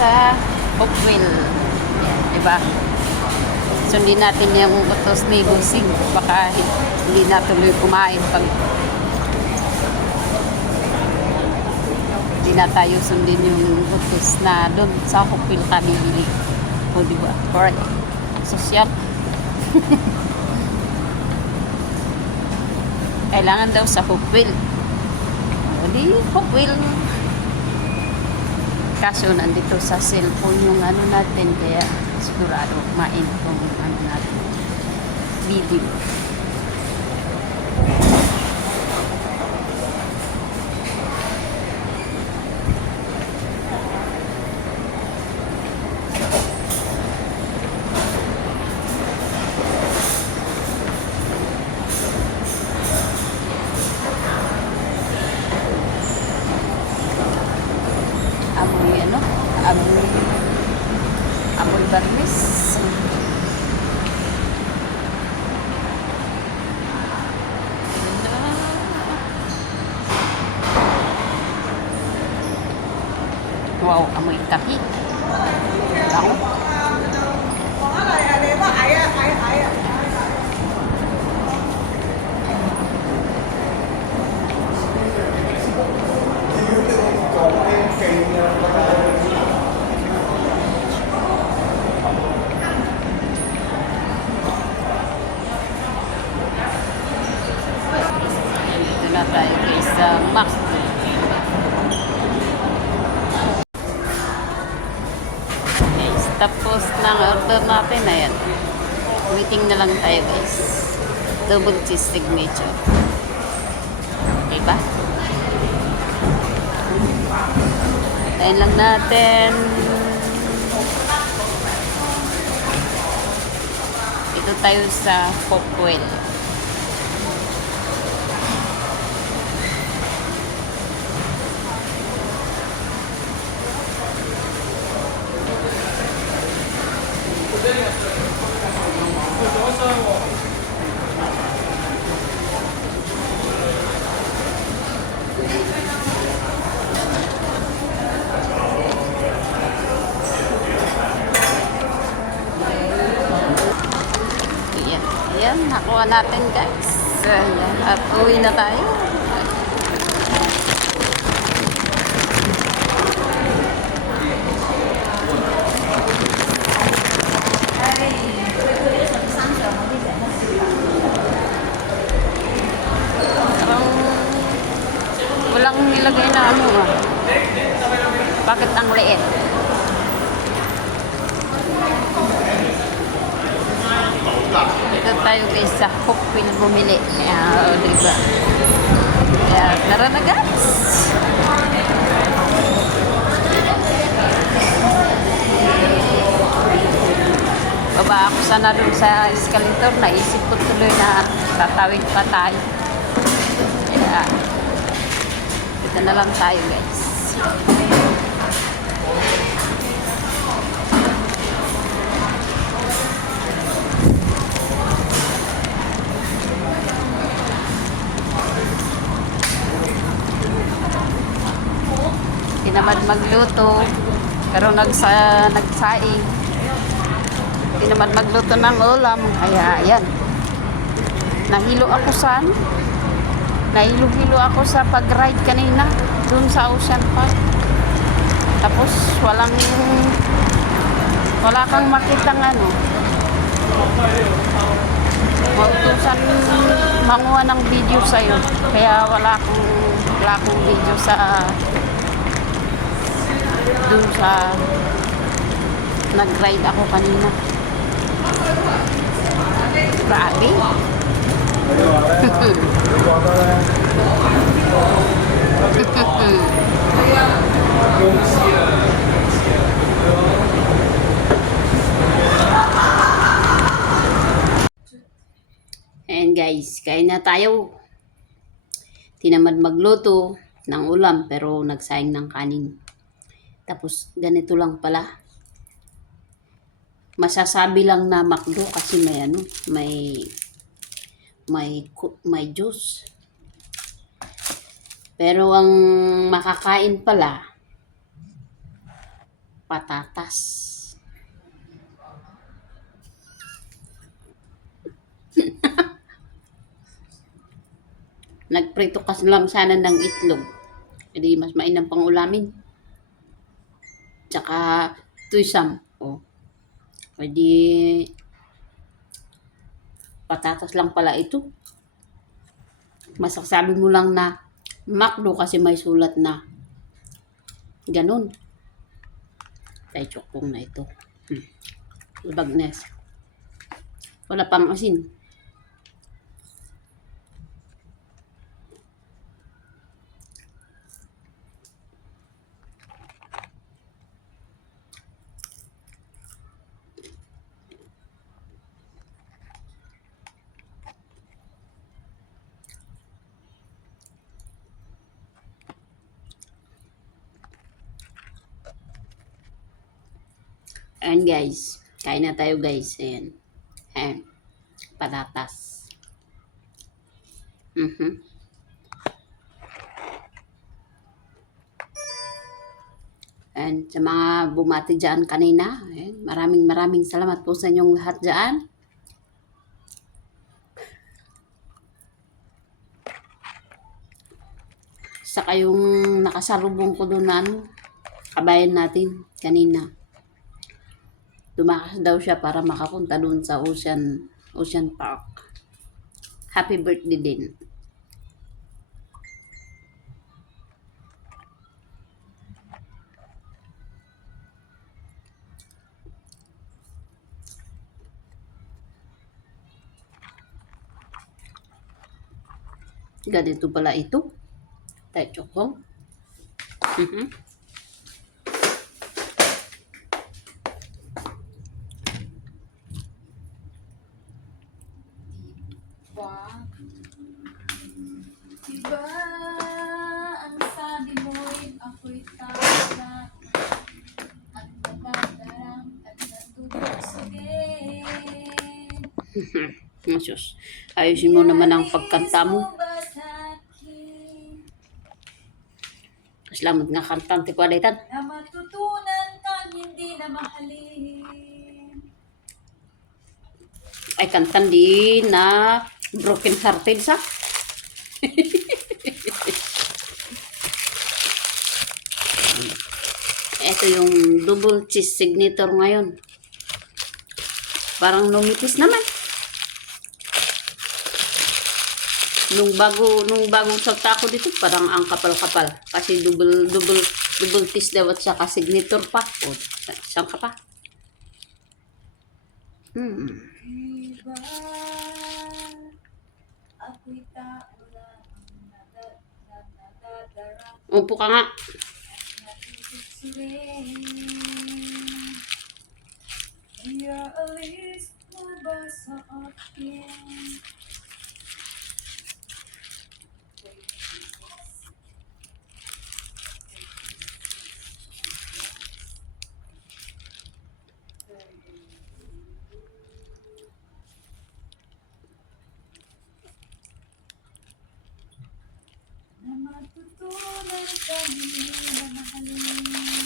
sa Hopewell. Yan, di ba? Sundin natin yung utos ni Busing. Baka hindi natuloy kumain pag hindi na tayo sundin yung utos na doon sa Hopewell kami bili. O di ba? For social. Kailangan daw sa Hopewell. O di, Hopewell. Kaso nandito sa cellphone yung ano natin, kaya sigurado main tong ano natin. Video. Wow, amoy kapi. Bango. Dito na tayo guys tapos ng order natin na yan. Waiting na lang tayo guys. Double cheese signature. Okay ba? Tayo lang natin. Ito tayo sa Hopewell. Ayan. Nakuha natin guys. Ayan. At uwi na tayo. Parang walang nilagay na ano ah. Bakit ang liit? Dito tayo guys sa Hopewell bumili. O, diba? Kaya, tara na guys! Baba ako sana dun sa escalator. Naisip ko tuloy na tatawid pa tayo. Kaya, dito na lang tayo guys. tinamad magluto pero nagsa nagsaing. Tinamad magluto ng ulam. Kaya ayan. Nahilo ako sa ano nahilo-hilo ako sa pag-ride kanina dun sa Ocean Park tapos walang wala kang makitang ano mautusan manguha ng video sa'yo kaya wala akong wala akong video sa dun sa nag-ride ako kanina. Grabe. And guys, kain na tayo. Tinamad magluto ng ulam pero nagsayang ng kanin. Tapos ganito lang pala. Masasabi lang na McDo kasi may ano, may may may juice. Pero ang makakain pala patatas. Nagprito kasi lang sana ng itlog. Hindi mas mainam pang ulamin. Tsaka tuysam. O. Pwede patatas lang pala ito. Masasabi mo lang na McDo kasi may sulat na ganun. Tay chokpong na ito. Hmm. Bagnes. Wala pang asin. Ayan guys. Kain na tayo guys. Ayan. Ayan. Patatas. Mhm. And sa mga bumati dyan kanina, ayan, maraming maraming salamat po sa inyong lahat dyan. Saka yung nakasalubong ko doon na ano, kabayan natin kanina. Tumakas daw siya para makapunta doon sa Ocean, Ocean Park. Happy birthday din. Ganito pala ito. Tayo chokong. Mhm. Diba? Diba? Ang sabi mo'y ako'y tama At nadadarang at natutokso din Masyos. Ayusin mo naman ang pagkanta mo. Salamat nga kantante ko alitan. Na matutunan kang hindi na mahalin Ay kantan di na broken hearted sa. Ito yung double cheese signature ngayon. Parang numitis naman. Nung bago nung bagong salta ako dito, parang ang kapal-kapal. Kasi double double double cheese daw at saka signature pa. O, sa- saan ka pa? Hmm. Diba? Ako'y tao lang nada- na- nadadarang Upo ka nga. Iaalis mo ba sa akin? Na matutunan kami na mahalin